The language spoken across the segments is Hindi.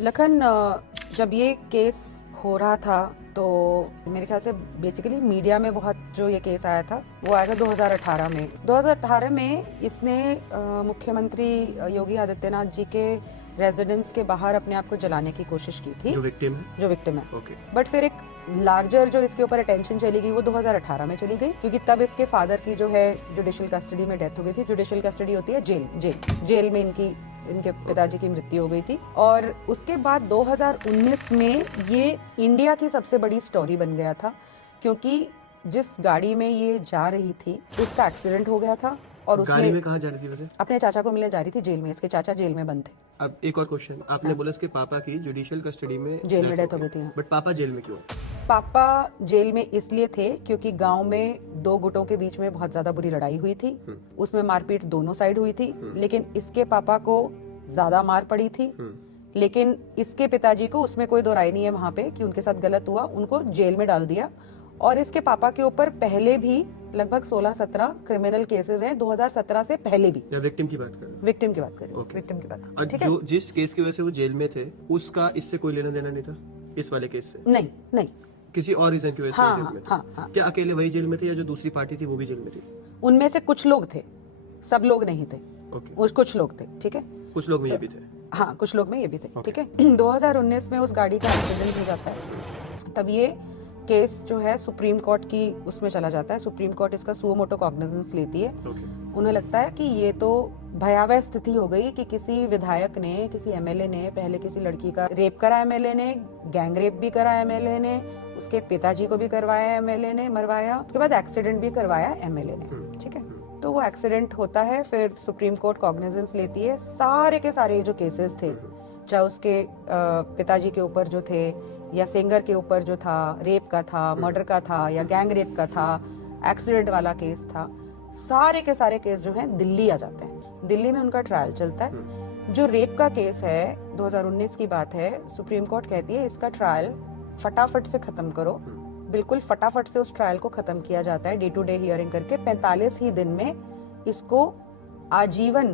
लखन, जब ये केस हो रहा था तो मेरे ख्याल से बेसिकली मीडिया में बहुत जो ये केस आया था वो आया था 2018 में। 2018 में इसने मुख्यमंत्री योगी आदित्यनाथ जी के रेजिडेंस के बाहर अपने आप को जलाने की कोशिश की थी। जो विक्टिम है। ओके। बट फिर एक लार्जर जो इसके ऊपर अटेंशन चली गई वो 2018 में चली गई, क्योंकि तब इसके फादर की जो है जुडिशियल कस्टडी में डेथ हो गई थी। जुडिशियल कस्टडी होती है जेल में इनके पिताजी की मृत्यु हो गई थी। और उसके बाद 2019 में ये इंडिया की सबसे बड़ी स्टोरी बन गया था, क्योंकि जिस गाड़ी में ये जा रही थी उसका एक्सीडेंट हो गया था। और गाड़ी में कहाँ जा रही थी वैसे? अपने चाचा को मिलने जा रही थी जेल में। इसके चाचा जेल में बंद थे। अब एक और क्वेश्चन, आपने बोला इसके पापा की जुडिशियल कस्टडी में जेल में डेथ हो गई थी। बट पापा जेल में क्यों? पापा जेल में इसलिए थे क्योंकि गांव में दो गुटों के बीच में बहुत ज्यादा बुरी लड़ाई हुई थी। उसमें मारपीट दोनों साइड हुई थी, लेकिन इसके पापा को ज्यादा मार पड़ी थी। लेकिन इसके पिताजी को उसमें कोई दो राय नहीं है वहां पे कि उनके साथ गलत हुआ, उनको जेल में डाल दिया। और इसके पापा के ऊपर पहले भी लगभग 16-17 क्रिमिनल केसेस हैं 2017 से पहले भी। या विक्टिम की बात करें? विक्टिम की बात करें। विक्टिम की बात। ठीक है। जो जिस केस की वजह से वो जेल में थे उसका इससे कोई लेना देना नहीं था इस वाले केस से? नहीं। किसी और रीजन की वजह से हाँ, जेल में थे? हाँ। क्या अकेले वही जेल में थे या जो दूसरी पार्टी थी वो भी जेल में थी? उनमें से कुछ लोग थे, सब लोग नहीं थे। ओके। कुछ लोग थे। ठीक है। कुछ लोग में ये भी थे। हाँ, कुछ लोग में ये भी थे। ठीक है। 2019 में उस गाड़ी का एक्सीडेंट हो जाता है। तब ये केस जो है सुप्रीम कोर्ट की उसमें चला जाता है। सुप्रीम कोर्ट इसका सुओ मोटो कॉग्निजेंस लेती है। उन्हें लगता है कि ये तो भयावह स्थिति हो गई कि किसी विधायक ने, किसी एमएलए ने पहले किसी लड़की का रेप करा, एमएलए ने गैंग रेप भी करा, एमएलए ने उसके पिताजी को भी करवाया, एमएलए ने मरवाया, उसके बाद एक्सीडेंट भी करवाया एमएलए ने। ठीक है। तो वो एक्सीडेंट होता है, फिर सुप्रीम कोर्ट कॉग्निजेंस लेती है। सारे के सारे जो केसेस थे, चाहे उसके पिताजी के ऊपर जो थे या सिंगर के ऊपर जो था, रेप का था, मर्डर का था या गैंग रेप का था, एक्सीडेंट वाला केस था, सारे के सारे केस जो हैं दिल्ली आ जाते हैं। दिल्ली में उनका ट्रायल चलता है। जो रेप का केस है 2019 की बात है, सुप्रीम कोर्ट कहती है इसका ट्रायल फटाफट से खत्म करो। बिल्कुल फटाफट से उस ट्रायल को खत्म किया जाता है, डे टू डे हियरिंग करके 45 ही दिन में इसको आजीवन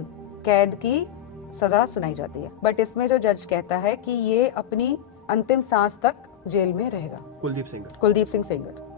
कैद की सजा सुनाई जाती है। बट इसमें जो जज कहता है कि ये अपनी अंतिम सांस तक जेल में रहेगा। कुलदीप सिंह सेंगर।